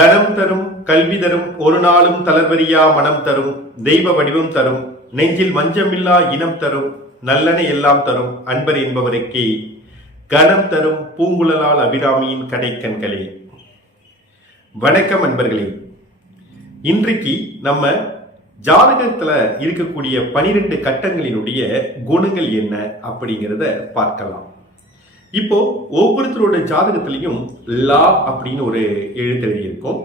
தனம் தரும் கல்வி தரும் ஒரு நாளும் தளர்வரியா மனம் தரும் தெய்வ வடிவம் தரும் நெஞ்சில் மஞ்சமில்லா இனம் தரும் நல்லனை எல்லாம் தரும் அன்பர் என்பவருக்கே. கணம் தரும் பூங்குழலால் அபிராமியின் கடைக்கண்களே. வணக்கம் அன்பர்களே. இன்றைக்கு நம்ம ஜாதகத்துல இருக்கக்கூடிய பனிரெண்டு கட்டங்களினுடைய குணங்கள் என்ன அப்படிங்கிறத பார்க்கலாம். இப்போ ஒவ்வொருத்தரோட ஜாதகத்திலையும் லா அப்படின்னு ஒரு எழுத்தெழுதி இருக்கும்.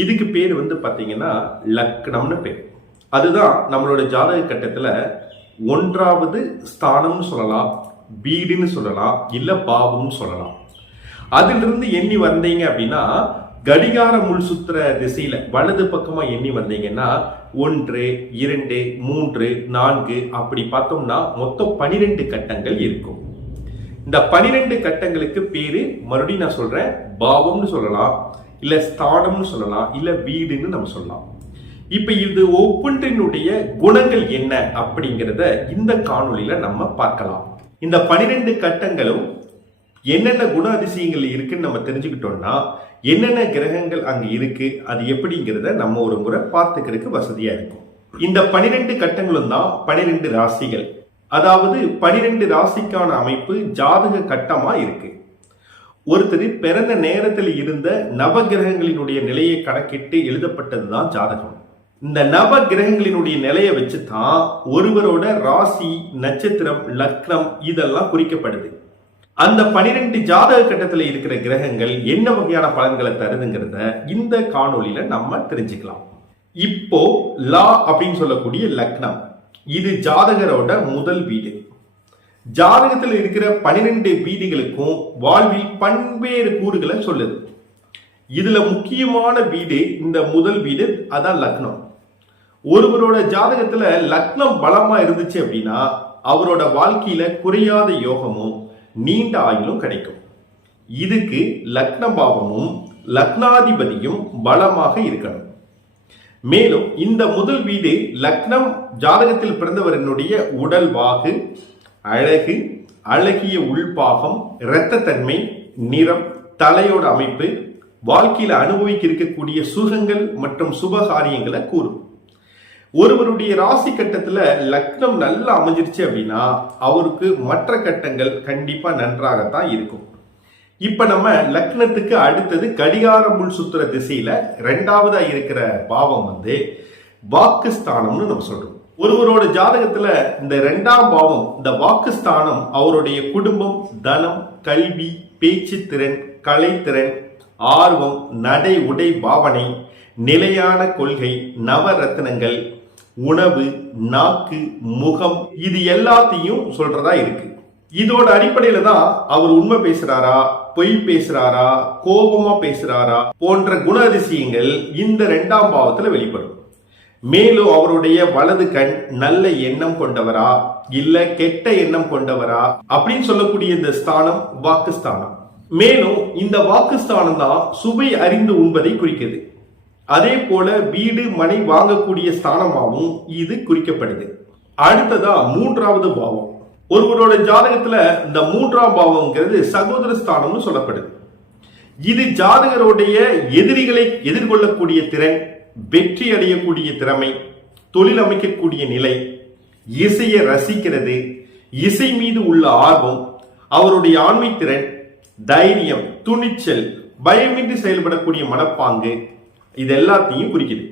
இதுக்கு பேர் வந்து பார்த்தீங்கன்னா லக்னம்னு பேர். அதுதான் நம்மளோட ஜாதக கட்டத்தில் ஒன்றாவது ஸ்தானம்னு சொல்லலாம் வீடுன்னு சொல்லலாம் இல்லை பாவம்னு சொல்லலாம். அதிலிருந்து எண்ணி வந்தீங்க அப்படின்னா கடிகார முள் சுத்துற திசையில வலது பக்கமா எண்ணி வந்தீங்கன்னா ஒன்று இரண்டு மூன்று நான்கு அப்படி பார்த்தோம்னா மொத்தம் பனிரெண்டு கட்டங்கள் இருக்கும். இந்த பனிரெண்டு கட்டங்களுக்கு பேரு மறுபடியும் நான் சொல்றேன் பாவம்னு சொல்லலாம் இல்ல ஸ்தானம்னு சொல்லலாம் இல்ல வீடுன்னு நம்ம சொல்லலாம். இப்ப இது ஒவ்வொன்றினுடைய குணங்கள் என்ன அப்படிங்கிறத இந்த காணொலியில நம்ம பார்க்கலாம். இந்த பனிரெண்டு கட்டங்களும் என்னென்ன குண அதிசயங்கள் இருக்குன்னு நம்ம தெரிஞ்சுக்கிட்டோம்னா என்னென்ன கிரகங்கள் அங்க இருக்கு அது எப்படிங்கிறத நம்ம ஒரு முறை பார்த்துக்கிறதுக்கு வசதியா இருக்கும். இந்த பனிரெண்டு கட்டங்களும் தான் பனிரெண்டு ராசிகள். அதாவது பனிரெண்டு ராசிக்கான அமைப்பு ஜாதக கட்டமா இருக்கு. ஒருத்தர் பிறந்த நேரத்தில் இருந்த நவகிரகங்களினுடைய நிலையை கணக்கிட்டு எழுதப்பட்டதுதான் ஜாதகம். இந்த நவ கிரகங்களினுடைய நிலையை வச்சு தான் ஒருவரோட ராசி நட்சத்திரம் லக்னம் இதெல்லாம் குறிக்கப்படுது. அந்த பனிரெண்டு ஜாதக கட்டத்தில் இருக்கிற கிரகங்கள் என்ன வகையான பலன்களை தருதுங்கிறத இந்த காணொலியில நம்ம தெரிஞ்சுக்கலாம். இப்போ லா அப்படின்னு சொல்லக்கூடிய லக்னம். இது ஜாதகரோட முதல் வீடு. ஜாதகத்தில் இருக்கிற பன்னிரெண்டு வீடுகளுக்கும் வாழ்வில் பல்வேறு கூறுகளை சொல்லுது. இதுல முக்கியமான வீடு இந்த முதல் வீடு அதான் லக்னம். ஒருவரோட ஜாதகத்துல லக்னம் பலமா இருந்துச்சு அப்படின்னா அவரோட வாழ்க்கையில குறையாத யோகமும் நீண்ட ஆயுளும் கிடைக்கும். இதுக்கு லக்ன பாவமும் லக்னாதிபதியும் பலமாக இருக்கணும். மேலும் இந்த முதல் வீடு லக்னம் ஜாதகத்தில் பிறந்தவரனுடைய உடல் வாகு அழகு அழகிய உள்பாகம் இரத்தத்தன்மை நிறம் தலையோட அமைப்பு வாழ்க்கையில் அனுபவிக்க இருக்கக்கூடிய சுகங்கள் மற்றும் சுபகாரியங்களை கூறும். ஒருவருடைய ராசி கட்டத்துல லக்னம் நல்லா அமைஞ்சிருச்சு அப்படின்னா அவருக்கு மற்ற கட்டங்கள் கண்டிப்பா நன்றாகத்தான் இருக்கும். இப்ப நம்ம லக்னத்துக்கு அடுத்தது கடிகார முள் சுத்துற திசையில ரெண்டாவதா இருக்கிற பாவம் வந்து வாக்குஸ்தானம்னு நம்ம சொல்றோம். ஒருவரோட ஜாதகத்துல இந்த ரெண்டாம் பாவம் இந்த வாக்குஸ்தானம் அவருடைய குடும்பம் தனம் கல்வி பேச்சு திறன் கலைத்திறன் ஆர்வம் நடை உடை பாவனை நிலையான கொள்கை நவரத்னங்கள் உணவு நாக்கு முகம் இது எல்லாத்தையும் சொல்றதா இருக்கு. இதோட அடிப்படையில தான் அவர் உண்மை பேசுறாரா? பொய் பேசுறாரா கோபமா பேசுறாரா போன்ற குண அதிசயங்கள் இந்த ரெண்டாம் பாவத்துல வெளிப்படும். மேலும் அவருடைய வலது கண் நல்ல எண்ணம் கொண்டவரா இல்ல கெட்ட எண்ணம் கொண்டவரா அப்படின்னு சொல்லக்கூடிய இந்த ஸ்தானம் வாக்குஸ்தானம். மேலும் இந்த வாக்குஸ்தானம் தான் சுவை அறிந்து உண்பதை குறிக்கிறது அதே போல வீடு மனை வாங்கக்கூடிய ஸ்தானமாகவும் இது குறிக்கப்படுது. அடுத்ததா மூன்றாவது பாவம். ஒருவரோட ஜாதகத்துல இந்த மூன்றாம் பாவம்ங்கிறது சகோதர ஸ்தானம்னு சொல்லப்படுது. இது ஜாதகருடைய எதிரிகளை எதிர்கொள்ளக்கூடிய திறன் வெற்றி அடையக்கூடிய திறமை தொழில் அமைக்கக்கூடிய நிலை இசையை ரசிக்கிறது இசை மீது உள்ள ஆர்வம் அவருடைய ஆண்மை திறன் தைரியம் துணிச்சல் பயமின்றி செயல்படக்கூடிய மனப்பாங்கு இது எல்லாத்தையும் குறிக்குது.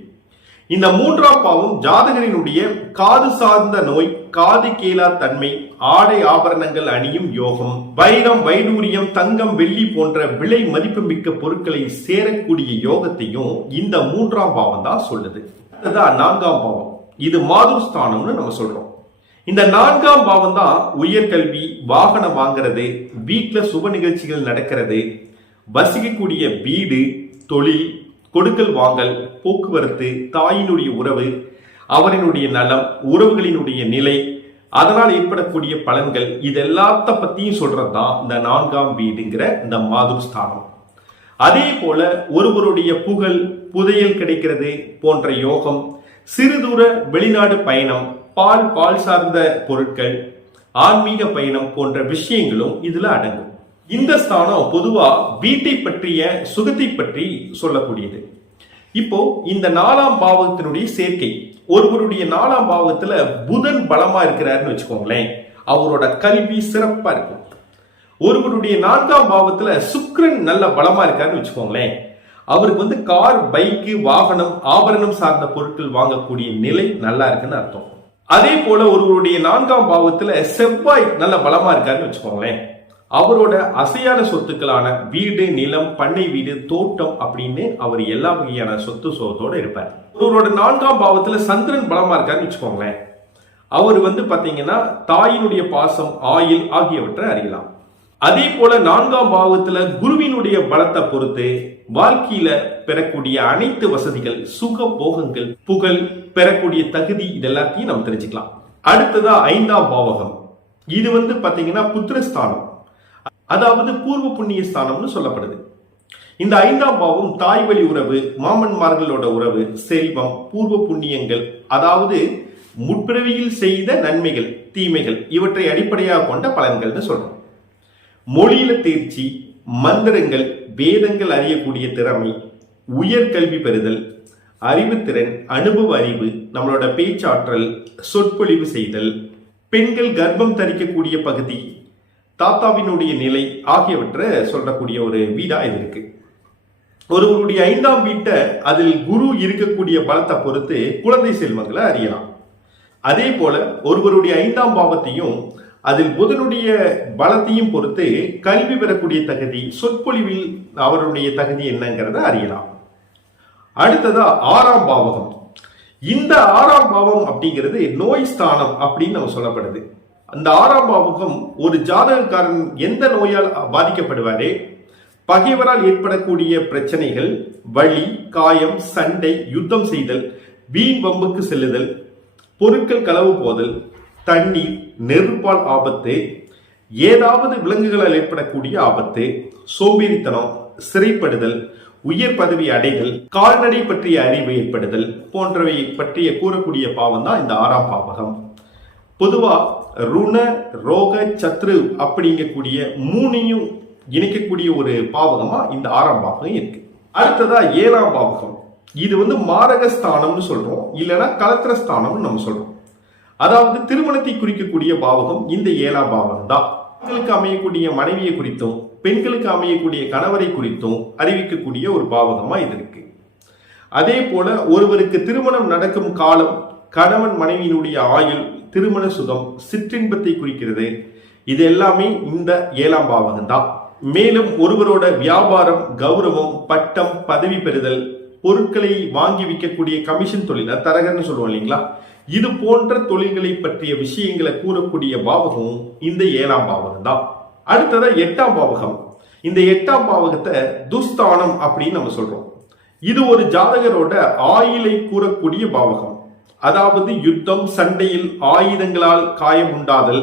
இந்த மூன்றாம் பாவம் ஜாதகரினுடைய காது சார்ந்த நோய் காது கேளா தன்மை ஆடை ஆபரணங்கள் அணியும் யோகம் வைரம் வைடூரியம் தங்கம் வெள்ளி போன்ற விலை மதிப்புமிக்க பொருட்களை சேரக்கூடிய யோகத்தையும் இந்த மூன்றாம் பாவம் தான் சொல்லுது. அதுதான் நான்காம் பாவம். இது மாதுர்ஸ்தானம்னு நம்ம சொல்றோம். இந்த நான்காம் பாவம் தான் உயர்கல்வி வாகனம் வாங்குறது வீட்டுல சுப நிகழ்ச்சிகள் நடக்கிறது வசிக்கக்கூடிய வீடு தொழில் கொடுக்கல் வாங்கல் போக்குவரத்து தாயினுடைய உறவு அவரினுடைய நலம் உறவுகளினுடைய நிலை அதனால் ஏற்படக்கூடிய பலன்கள் இது எல்லாத்த பத்தியும் சொல்றது தான் இந்த நான்காம் வீடுங்கிற இந்த மாதுர் ஸ்தானம். அதே போல ஒருவருடைய புகழ் புதையல் கிடைக்கிறது போன்ற யோகம் சிறு தூர வெளிநாடு பயணம் பால் பால் சார்ந்த பொருட்கள் ஆன்மீக பயணம் போன்ற விஷயங்களும் இதுல அடங்கும். இந்த ஸ்தானம் பொதுவா வீட்டை பற்றிய சுகத்தை பற்றி சொல்லக்கூடியது. இப்போ இந்த நாலாம் பாவத்தினுடைய சேர்க்கை. ஒருவருடைய நாலாம் பாவத்துல புதன் பலமா இருக்கிறாருன்னு வச்சுக்கோங்களேன். அவரோட கல்வி சிறப்பா இருக்கும். ஒருவருடைய நான்காம் பாவத்துல சுக்ரன் நல்ல பலமா இருக்காருன்னு வச்சுக்கோங்களேன். அவருக்கு வந்து கார் பைக்கு வாகனம் ஆபரணம் சார்ந்த பொருட்கள் வாங்கக்கூடிய நிலை நல்லா இருக்குன்னு அர்த்தம். அதே போல ஒருவருடைய நான்காம் பாவத்துல செவ்வாய் நல்ல பலமா இருக்காருன்னு வச்சுக்கோங்களேன். அவரோட அசையாத சொத்துக்களான வீடு நிலம் பண்ணை வீடு தோட்டம் அப்படின்னு அவர் எல்லா வகையான சொத்து சோகத்தோட இருப்பார். அவரோட நான்காம் பாவத்துல சந்திரன் பலமா இருக்காருன்னு வச்சுக்கோங்களேன். அவர் வந்து பாத்தீங்கன்னா தாயினுடைய பாசம் ஆயில் ஆகியவற்றை அறியலாம். அதே போல நான்காம் பாவத்துல குருவினுடைய பலத்தை பொறுத்து வாழ்க்கையில பெறக்கூடிய அனைத்து வசதிகள் சுக போகங்கள் புகழ் பெறக்கூடிய தகுதி இதெல்லாத்தையும் நம்ம தெரிஞ்சுக்கலாம். அடுத்ததா ஐந்தாம் பாவகம். இது வந்து பாத்தீங்கன்னா புத்திரஸ்தானம். அதாவது பூர்வ புண்ணிய ஸ்தானம்னு சொல்லப்படுது. இந்த ஐந்தாம் பாவம் தாய் வழி உறவு மாமன்மார்களோட உறவு செல்வம் பூர்வ புண்ணியங்கள் அதாவது முற்பிறவியில் செய்த நன்மைகள் தீமைகள் இவற்றை அடிப்படையாக கொண்ட பலன்கள்னு சொல்றோம். மொழியில தேர்ச்சி மந்திரங்கள் வேதங்கள் அறியக்கூடிய திறமை உயர்கல்வி பெறுதல் அறிவுத்திறன் அனுபவ அறிவு நம்மளோட பேச்சாற்றல் சொற்பொழிவு செய்தல் பெண்கள் கர்ப்பம் தரிக்கக்கூடிய பகுதி தாத்தாவினுடைய நிலை ஆகியவற்றை சொல்லக்கூடிய ஒரு வீடா இது இருக்கு. ஒருவருடைய ஐந்தாம் வீட்டை அதில் குரு இருக்கக்கூடிய பலத்தை பொறுத்து குழந்தை செல்வங்களை அறியலாம். அதே போல ஒருவருடைய ஐந்தாம் பாவத்தையும் அதில் புதனுடைய பலத்தையும் பொறுத்து கல்வி பெறக்கூடிய தகுதி சொற்பொழிவில் அவருடைய தகுதி என்னங்கிறத அறியலாம். அடுத்ததா ஆறாம் பாவகம். இந்த ஆறாம் பாவம் அப்படிங்கிறது நோய் ஸ்தானம் அப்படின்னு நம்ம சொல்லப்படுது. அந்த ஆறாம் பாவகம் ஒரு ஜாதகக்காரன் எந்த நோயால் பாதிக்கப்படுவாரே? பகைவரால் ஏற்படக்கூடிய பிரச்சனைகள் வலி காயம் சண்டை யுத்தம் செய்தல் வீண் வம்புக்கு செல்லுதல் பொருட்கள் களவு போதல் தண்ணீர் நெருப்பால் ஆபத்து ஏதாவது விலங்குகளால் ஏற்படக்கூடிய ஆபத்து சோம்பேறித்தனம் சிறைப்படுதல் உயர் பதவி அடைதல் கால்நடை பற்றிய அறிவு ஏற்படுதல் போன்றவை பற்றிய கூறக்கூடிய பாவம் தான் இந்த ஆறாம் பாவகம். பொதுவாக ருண ரோக சத்ரு அப்படிங்கக்கூடிய மூணையும் இணைக்கக்கூடிய ஒரு பாவகமா இந்த ஆறாம் பாவகம் இருக்கு. அடுத்ததா ஏழாம் பாவகம். இது வந்து மாரகஸ்தானம்னு சொல்றோம். இல்லைன்னா கலத்திரஸ்தானம்னு நம்ம சொல்றோம். அதாவது திருமணத்தை குறிக்கக்கூடிய பாவகம் இந்த ஏழாம் பாவகம் தான் பெண்களுக்கு அமையக்கூடிய மனைவியை குறித்தும் பெண்களுக்கு அமையக்கூடிய கணவரை குறித்தும் அறிவிக்கக்கூடிய ஒரு பாவகமா இது இருக்கு. அதே போல ஒருவருக்கு திருமணம் நடக்கும் காலம் கணவன் மனைவியினுடைய ஆயுள் திருமண சுகம் சிற்றின்பத்தை குறிக்கிறது. இது எல்லாமே இந்த ஏழாம் பாவகம் தான். மேலும் ஒருவரோட வியாபாரம் கௌரவம் பட்டம் பதவி பெறுதல் பொருட்களை வாங்கி விற்கக்கூடிய கமிஷன் தொழில் தரகர்னு சொல்லுவோம் இல்லைங்களா? இது போன்ற தொழில்களை பற்றிய விஷயங்களை கூறக்கூடிய பாவகம் இந்த ஏழாம் பாவகம் தான். அடுத்ததா எட்டாம் பாவகம். இந்த எட்டாம் பாவகத்தை துஸ்தானம் அப்படின்னு நம்ம சொல்றோம். இது ஒரு ஜாதகரோட ஆயிலை கூறக்கூடிய பாவகம். அதாவது யுத்தம் சண்டையில் ஆயுதங்களால் காயம் உண்டாதல்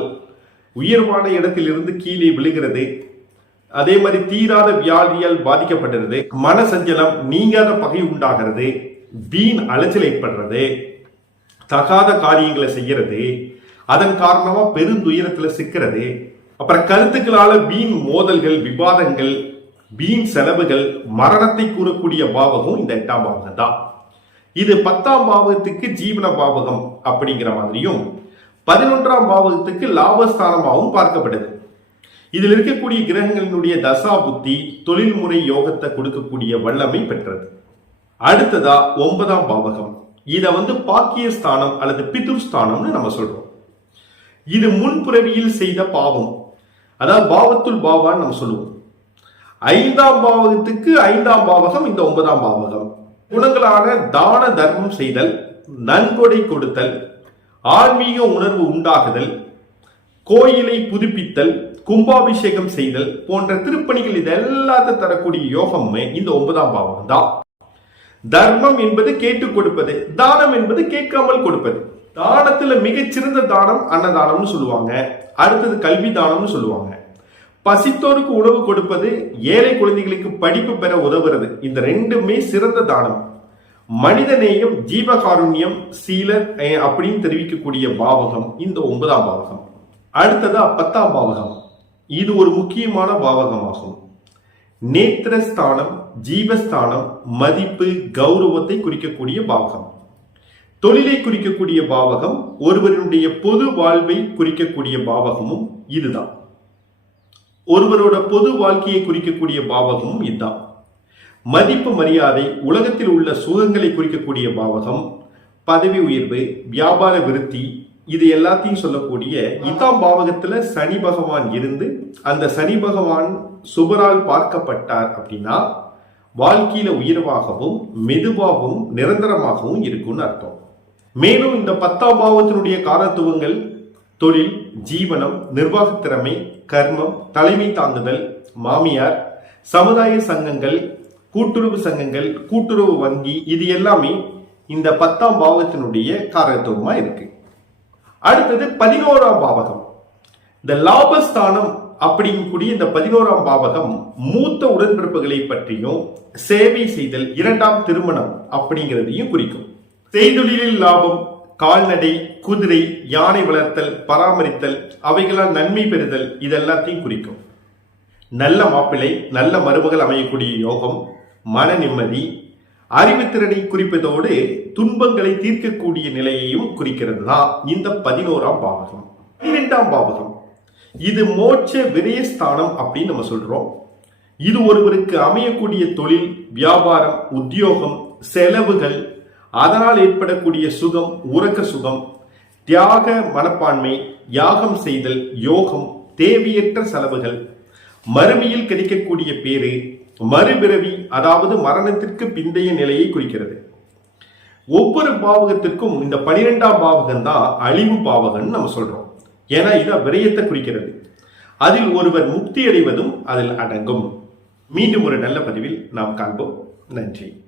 உயர்வான இடத்திலிருந்து கீழே விழுகிறது அதே மாதிரி தீராத வியாதியால் பாதிக்கப்படுறது மன சஞ்சலம் நீங்காத பகை உண்டாகிறது வீண் அலைச்சல் ஏற்படுறது தகாத காரியங்களை செய்யறது அதன் காரணமா பெருந்துயரத்துல சிக்கிறது அப்புறம் கருத்துக்களால வீண் மோதல்கள் விவாதங்கள் வீண் செலவுகள் மரணத்தை கூறக்கூடிய பாவகம் இந்த எட்டாம் பாவகம் தான் இது பத்தாம் பாவகத்துக்கு ஜீவன பாவகம் அப்படிங்கிற மாதிரியும் பதினொன்றாம் பாவகத்துக்கு லாபஸ்தானமாகவும் பார்க்கப்படுது. இதில் இருக்கக்கூடிய கிரகங்களினுடைய தசா புத்தி தொழில்முறை யோகத்தை கொடுக்கக்கூடிய வல்லமை பெற்றது. அடுத்ததா ஒன்பதாம் பாவகம். இத வந்து பாக்கிய ஸ்தானம் அல்லது பிதுர்ஸ்தானம்னு நம்ம சொல்றோம். இது முன்புறவியில் செய்த பாவம். அதாவது பாவத்துல் பாவான்னு நம்ம சொல்லுவோம். ஐந்தாம் பாவகத்துக்கு ஐந்தாம் பாவகம் இந்த ஒன்பதாம் பாவகம். குணங்களான தான தர்மம் செய்தல் நன்கொடை கொடுத்தல் ஆன்மீக உணர்வு உண்டாகுதல் கோயிலை புதுப்பித்தல் கும்பாபிஷேகம் செய்தல் போன்ற திருப்பணிகள் இது எல்லாத்தையும் தரக்கூடிய யோகமே இந்த ஒன்பதாம் பாவம் தான். தர்மம் என்பது கேட்டுக் கொடுப்பது தானம் என்பது கேட்காமல் கொடுப்பது. தானத்துல மிகச்சிறந்த தானம் அன்னதானம்னு சொல்லுவாங்க. அடுத்தது கல்வி தானம்னு சொல்லுவாங்க. பசித்தோருக்கு உணவு கொடுப்பது ஏழை குழந்தைகளுக்கு படிப்பு பெற உதவுறது இந்த ரெண்டுமே சிறந்த தானம். மனிதநேயம் ஜீவகாருண்யம் சீல அப்படின்னு தெரிவிக்கக்கூடிய பாவகம் இந்த ஒன்பதாம் பாவகம். அடுத்ததா பத்தாம் பாவகம். இது ஒரு முக்கியமான பாவகமாகும். நேத்திரஸ்தானம் ஜீவஸ்தானம் மதிப்பு கௌரவத்தை குறிக்கக்கூடிய பாவகம். தொழிலை குறிக்கக்கூடிய பாவகம் ஒருவருடைய பொது வாழ்வை குறிக்கக்கூடிய பாவகமும் இதுதான். ஒருவரோட பொது வாழ்க்கையை குறிக்கக்கூடிய பாவகமும் இதுதான் மதிப்பு மரியாதை உலகத்தில் உள்ள சுகங்களை குறிக்கக்கூடிய பாவகம் பதவி உயர்வு வியாபார விருத்தி இது எல்லாத்தையும் சொல்லக்கூடிய இதாம் பாவகத்துல சனி பகவான் இருந்து அந்த சனி பகவான் சுபரால் பார்க்கப்பட்டார் அப்படின்னா வாழ்க்கையில உயர்வாகவும் மெதுவாகவும் நிரந்தரமாகவும் இருக்கும்னு அர்த்தம். மேலும் இந்த பத்தாம் பாவத்தினுடைய காரத்துவங்கள் தொழில் ஜீவனம் நிர்வாகத்திறமை கர்மம் தலைமை தாங்குதல் மாமியார் சமுதாய சங்கங்கள் கூட்டுறவு சங்கங்கள் கூட்டுறவு வங்கி இது எல்லாமே இந்த பத்தாம் பாவகத்தினுடைய காரத்துவமா இருக்கு. அடுத்தது பதினோராம் பாவகம். இந்த லாபஸ்தானம் அப்படிங்கக்கூடிய இந்த பதினோராம் பாவகம் மூத்த உடன்பிறப்புகளை பற்றியும் சேவை செய்தல் இரண்டாம் திருமணம் அப்படிங்கிறதையும் குறிக்கும். செய்தொழிலில் லாபம் கால்நடை குதிரை யானை வளர்த்தல் பராமரித்தல் அவைகளால் நன்மை பெறுதல் இதெல்லாத்தையும் குறிக்கும். நல்ல மாப்பிள்ளை நல்ல மருமகள் அமையக்கூடிய யோகம் மன நிம்மதி அறிவுத்திறனை குறிப்பதோடு துன்பங்களை தீர்க்கக்கூடிய நிலையையும் குறிக்கிறது தான் இந்த பதினோராம் பாவகம். பன்னிரெண்டாம் பாவகம். இது மோட்ச விரயஸ்தானம் அப்படின்னு நம்ம சொல்றோம். இது ஒருவருக்கு அமையக்கூடிய தொழில் வியாபாரம் உத்தியோகம் செலவுகள் அதனால் ஏற்படக்கூடிய சுகம் உறக்க சுகம் தியாக மனப்பான்மை யாகம் செய்தல் யோகம் தேவையற்ற செலவுகள் மறுமையில் கிடைக்கக்கூடிய பேரு மறுபிறவி அதாவது மரணத்திற்கு பிந்தைய நிலையை குறிக்கிறது. ஒவ்வொரு பாவகத்திற்கும் இந்த பனிரெண்டாம் பாவகம் தான் அழிவு பாவகம்னு நம்ம சொல்றோம். ஏன்னா இது விரயத்தை குறிக்கிறது. அதில் ஒருவர் முக்தி அடைவதும் அதில் அடங்கும். மீண்டும் ஒரு நல்ல பதிவில் நாம் காண்போம். நன்றி.